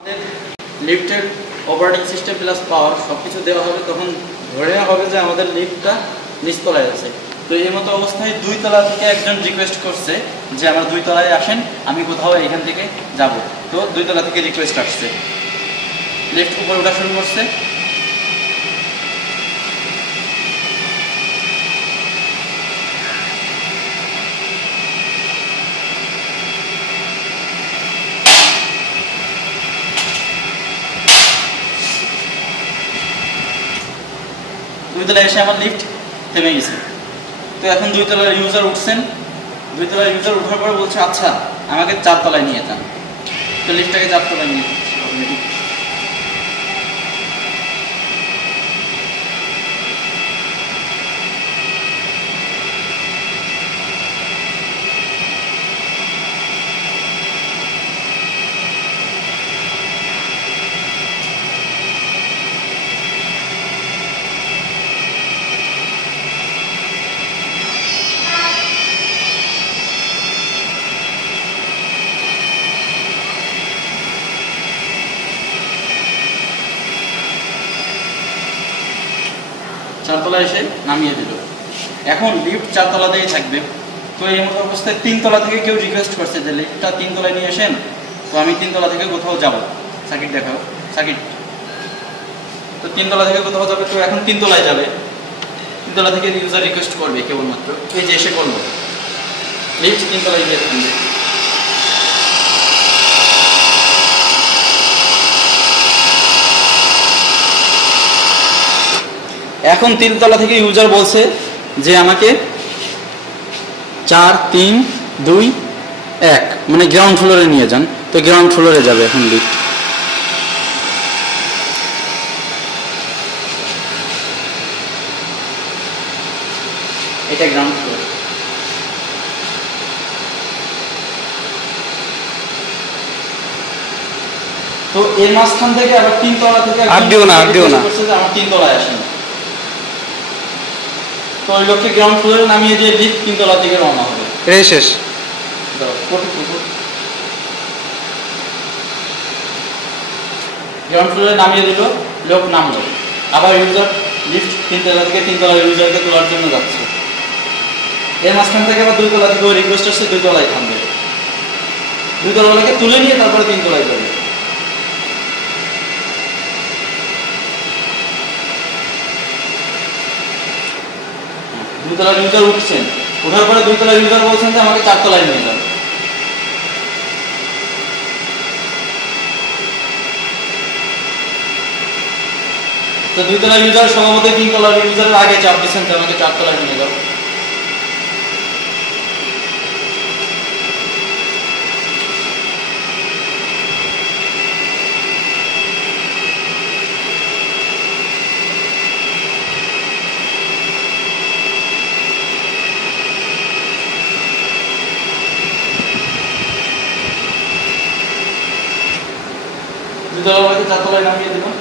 লিফটের operating system plus পাওয়ার সব কিছু দেওয়া হবে, তখন ধরে নেওয়া হবে যে আমাদের লিফটটা নিচতলায় আছে। তো এই মতো অবস্থায় 2 তলা থেকে একজন রিকোয়েস্ট করছে যে আমরা 2 তলায় আসেন, আমি কোথাও এখান থেকে যাব। তো 2 তলা থেকে রিকোয়েস্ট আসছে, লিফট উপরে ওঠা শুরু করছে। দুই তলায় এসে আমার লিফট থেমে গেছে। তো এখন 2 তলার ইউজার উঠছেন, 2 তলার ইউজার উঠার পর বলছে আচ্ছা আমাকে 4 তলায় নিয়ে যান। তো লিফটটাকে 4 তলায় নিয়ে যাচ্ছে অলরেডি। চারতলায় এসে নামিয়ে দিল। এখন লিফট 4 তলাতেই থাকবে। তো এই মতো অবস্থায় 3 তলা থেকে কেউ রিকোয়েস্ট করছে যে লিফটটা 3 তলায় নিয়ে আসেন। তো আমি 3 তলা থেকে কোথাও যাব, সার্কিট দেখাও, সার্কিট। তো 3 তলা থেকে কোথাও যাবে, তো এখন 3 তলায় যাবে। 3 তলা থেকে ইউজার রিকোয়েস্ট করবে কেবলমাত্র, এই যে এসে করলো, লিফট 3 তলায় গিয়ে থাকবে। এখন 3 তলা থেকে ইউজার বলছে যে আমাকে 4 3 2 1 মানে গ্রাউন্ড ফ্লোরে নিয়ে যান। তো গ্রাউন্ড ফ্লোরে যাবে এখন লিফট। এটা গ্রাউন্ড ফ্লোর। তো এর মাঝখান থেকে আবার 3 তলা থেকে আর দিও না আমার 3 তলায় আসেন। তো ওই লোককে গ্রাউন্ড ফ্লোরে নামিয়ে দিয়ে লিফট 3 তলা থেকে রওনা হবে। এই শেষ। গ্রাউন্ড ফ্লোরে নামিয়ে দিল, লোক নামলো। আবার ইউজার লিফট 3 তলা থেকে 3 তলার ইউজারকে তোলার জন্য যাচ্ছে। এর মাঝখান থেকে আবার 2 তলা থেকে রিকোয়েস্ট আসছে 2 তলায় থামবে। 2 তলাকে তুলে নিয়ে তারপরে 3 তলায় যাবে। 2 তলার ইউজার উঠছেন, ওঠার পরে 2 তলার ইউজার বলছেন যে আমাকে 4 তলায় নিয়ে যান। তো 2 তলার ইউজার সম্ভবত 3 তলার ইউজারের আগে চাপ দিচ্ছেন যে আমাকে 4 তলায় নিয়ে যাও। দুতলাকে 4 তলায় নামিয়ে দিলাম।